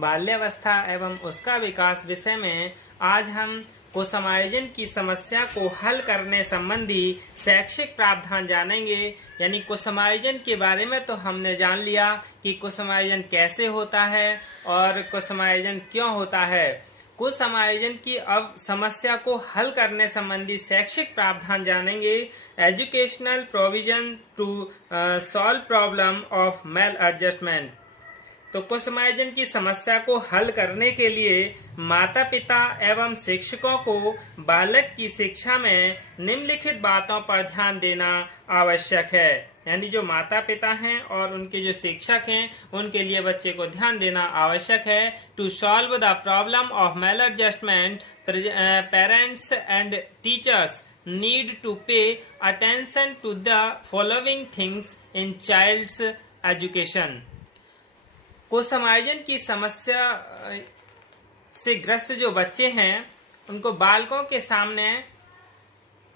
बाल्यावस्था एवं उसका विकास विषय में आज हम कुसमायोजन की समस्या को हल करने संबंधी शैक्षिक प्रावधान जानेंगे। यानी कुसमायोजन के बारे में तो हमने जान लिया कि कुसमायोजन कैसे होता है और कुसमायोजन क्यों होता है। कुसमायोजन की अब समस्या को हल करने संबंधी शैक्षिक प्रावधान जानेंगे। Educational provision to solve problem of maladjustment. तो कुसमायोजन की समस्या को हल करने के लिए माता पिता एवं शिक्षकों को बालक की शिक्षा में निम्नलिखित बातों पर ध्यान देना आवश्यक है। यानी जो माता पिता हैं और उनके जो शिक्षक हैं उनके लिए बच्चे को ध्यान देना आवश्यक है। To solve the problem of maladjustment, parents and teachers need to pay attention to the following things in child's education। कुसमायोजन की समस्या से ग्रस्त जो बच्चे हैं उनको बालकों के सामने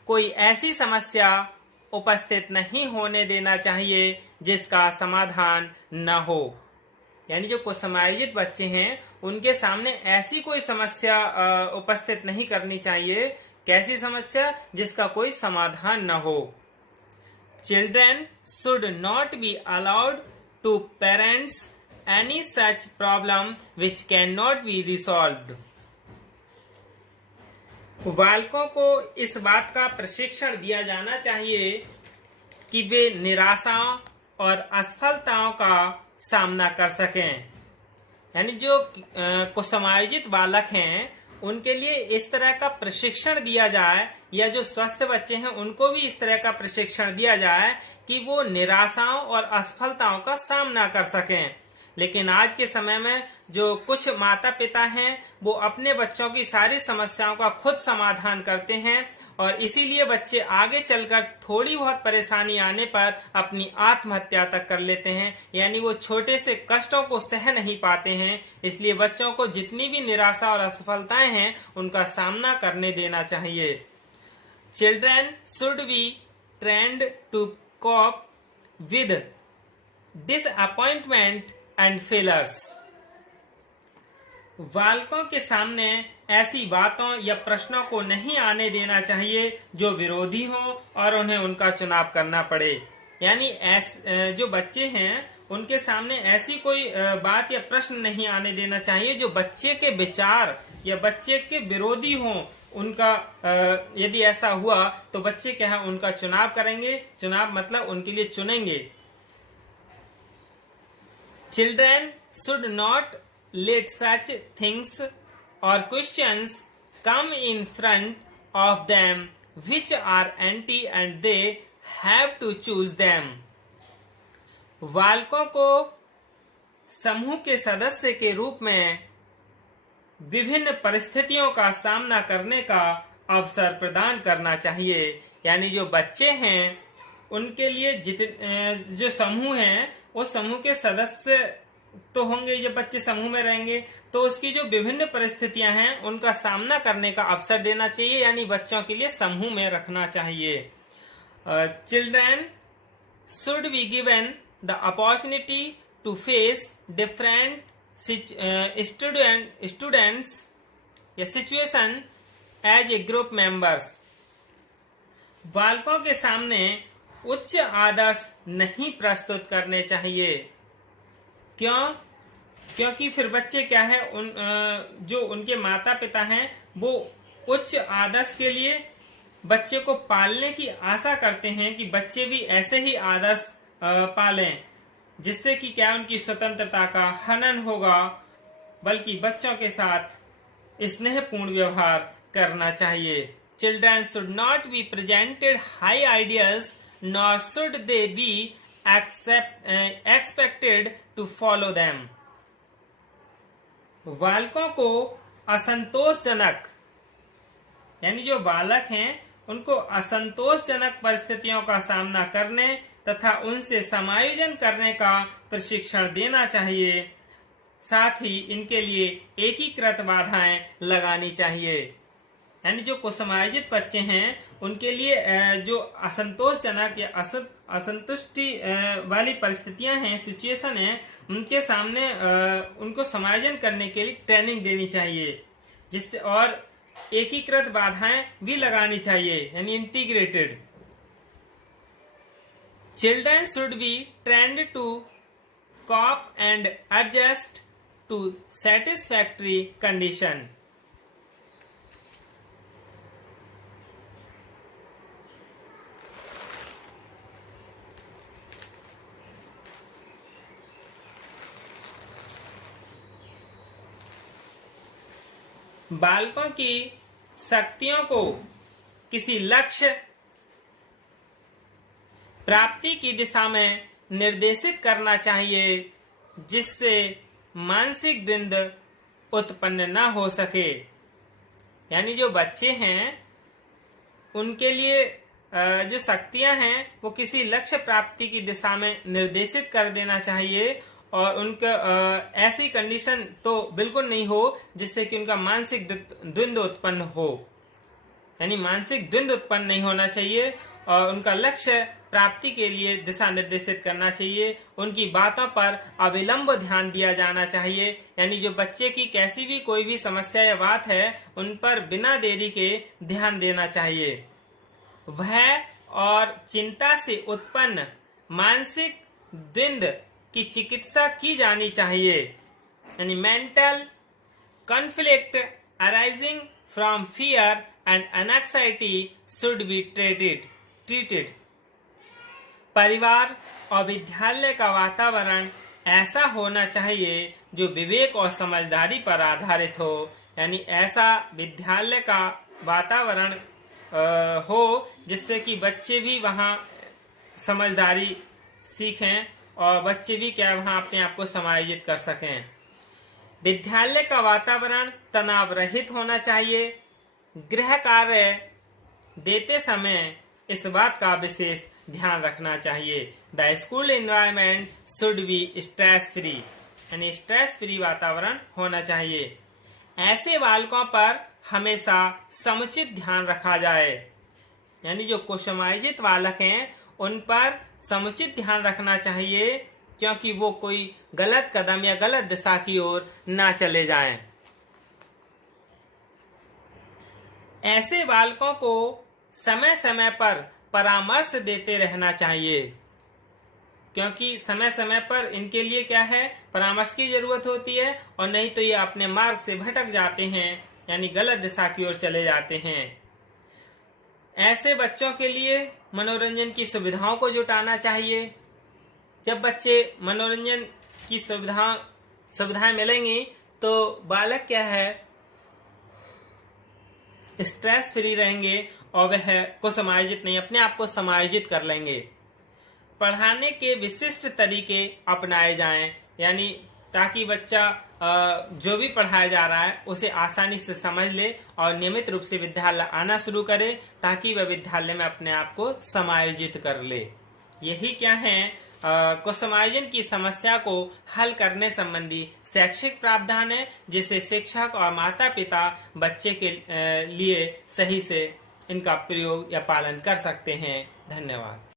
कोई ऐसी समस्या उपस्थित नहीं होने देना चाहिए जिसका समाधान न हो। यानी जो कुसमायोजित बच्चे हैं उनके सामने ऐसी कोई समस्या उपस्थित नहीं करनी चाहिए। कैसी समस्या? जिसका कोई समाधान न हो। Children should not be allowed to parents any such problem which cannot be resolved। बालकों को इस बात का प्रशिक्षण दिया जाना चाहिए कि वे निराशाओं और असफलताओं का सामना कर सकें। यानी जो कुसमायोजित बालक हैं उनके लिए इस तरह का प्रशिक्षण दिया जाए, या जो स्वस्थ बच्चे हैं उनको भी इस तरह का प्रशिक्षण दिया जाए कि वो निराशाओं और असफलताओं का सामना कर सकें। लेकिन आज के समय में जो कुछ माता पिता हैं वो अपने बच्चों की सारी समस्याओं का खुद समाधान करते हैं और इसीलिए बच्चे आगे चलकर थोड़ी बहुत परेशानी आने पर अपनी आत्महत्या तक कर लेते हैं। यानी वो छोटे से कष्टों को सह नहीं पाते हैं। इसलिए बच्चों को जितनी भी निराशा और असफलताएं हैं उनका सामना करने देना चाहिए। Children should be trained to cope with disappointment and failures. बालकों के सामने ऐसी बातों या प्रश्नों को नहीं आने देना चाहिए जो विरोधी हो और उन्हें उनका चुनाव करना पड़े। यानी जो बच्चे हैं उनके सामने ऐसी कोई बात या प्रश्न नहीं आने देना चाहिए जो बच्चे के विचार या बच्चे के विरोधी हो। उनका यदि ऐसा हुआ तो बच्चे क्या है उनका चुनाव करेंगे। चुनाव मतलब उनके लिए चुनेंगे। Children should not let such things or questions come in front of them which are anti and they have to choose them। बालकों को समूह के सदस्य के रूप में विभिन्न परिस्थितियों का सामना करने का अवसर प्रदान करना चाहिए। यानी जो बच्चे हैं उनके लिए जो समूह हैं वो समूह के सदस्य तो होंगे। जब बच्चे समूह में रहेंगे तो उसकी जो विभिन्न परिस्थितियां हैं उनका सामना करने का अवसर देना चाहिए। यानी बच्चों के लिए समूह में रखना चाहिए। Children should be given the opportunity to face different students या situation as a group members. बालकों के सामने उच्च आदर्श नहीं प्रस्तुत करने चाहिए। क्यों? क्योंकि फिर बच्चे क्या है जो उनके माता पिता हैं वो उच्च आदर्श के लिए बच्चे को पालने की आशा करते हैं कि बच्चे भी ऐसे ही आदर्श पालें, जिससे कि क्या उनकी स्वतंत्रता का हनन होगा। बल्कि बच्चों के साथ स्नेहपूर्ण व्यवहार करना चाहिए। Children should not be presented high ideals nor should they be expected to follow them। बालकों को असंतोषजनक यानी जो बालक हैं उनको असंतोषजनक परिस्थितियों का सामना करने तथा उनसे समायोजन करने का प्रशिक्षण देना चाहिए। साथ ही इनके लिए एकीकृत बाधाएं लगानी चाहिए। यानी जो कुसमायोजित बच्चे हैं उनके लिए जो असंतोषजनक या असंतुष्टि वाली परिस्थितियां हैं, सिचुएशन है, उनके सामने उनको समायोजन करने के लिए ट्रेनिंग देनी चाहिए, जिससे और एकीकृत बाधाएं भी लगानी चाहिए, यानी integrated. Children should be trained to cope and adjust to satisfactory condition. बालकों की शक्तियों को किसी लक्ष्य प्राप्ति की दिशा में निर्देशित करना चाहिए, जिससे मानसिक द्वंद्व उत्पन्न न हो सके। यानी जो बच्चे हैं उनके लिए जो शक्तियां हैं वो किसी लक्ष्य प्राप्ति की दिशा में निर्देशित कर देना चाहिए, और उनका ऐसी कंडीशन तो बिल्कुल नहीं हो जिससे कि उनका मानसिक द्वंद्व उत्पन्न हो। यानी मानसिक द्वंद्व उत्पन्न नहीं होना चाहिए और उनका लक्ष्य प्राप्ति के लिए दिशा निर्देशित करना चाहिए। उनकी बातों पर अविलंब ध्यान दिया जाना चाहिए। यानी जो बच्चे की कैसी भी कोई भी समस्या या बात है उन पर बिना देरी के ध्यान देना चाहिए। भय और चिंता से उत्पन्न मानसिक द्वंद्व की चिकित्सा की जानी चाहिए। यानी mental conflict arising from fear and anxiety should be treated. परिवार और विद्यालय का वातावरण ऐसा होना चाहिए जो विवेक और समझदारी पर आधारित हो। यानी ऐसा विद्यालय का वातावरण हो जिससे कि बच्चे भी वहाँ समझदारी सीखें और बच्चे भी क्या वहाँ अपने आप को समायोजित कर सकें। विद्यालय का वातावरण तनाव रहित होना चाहिए। गृह कार्य देते समय इस बात का विशेष ध्यान रखना चाहिए। The school environment should be stress free. यानी स्ट्रेस फ्री वातावरण होना चाहिए। ऐसे बालकों पर हमेशा समुचित ध्यान रखा जाए। यानी जो कुसमायोजित बालक हैं उन पर समुचित ध्यान रखना चाहिए, क्योंकि वो कोई गलत कदम या गलत दिशा की ओर ना चले जाएं। ऐसे बालकों को समय समय पर परामर्श देते रहना चाहिए, क्योंकि समय समय पर इनके लिए क्या है, परामर्श की जरूरत होती है, और नहीं तो ये अपने मार्ग से भटक जाते हैं, यानी गलत दिशा की ओर चले जाते हैं। ऐसे बच्चों के लिए मनोरंजन की सुविधाओं को जुटाना चाहिए। जब बच्चे मनोरंजन की सुविधाएं मिलेंगी तो बालक क्या है, स्ट्रेस फ्री रहेंगे और वह को समायोजित नहीं, अपने आप को समायोजित कर लेंगे। पढ़ाने के विशिष्ट तरीके अपनाए जाएं, यानी ताकि बच्चा जो भी पढ़ाया जा रहा है उसे आसानी से समझ ले और नियमित रूप से विद्यालय आना शुरू करे, ताकि वह विद्यालय में अपने आप को समायोजित कर ले। यही क्या है, कुसमायोजन की समस्या को हल करने संबंधी शैक्षिक प्रावधान है, जिसे शिक्षक और माता पिता बच्चे के लिए सही से इनका प्रयोग या पालन कर सकते हैं। धन्यवाद।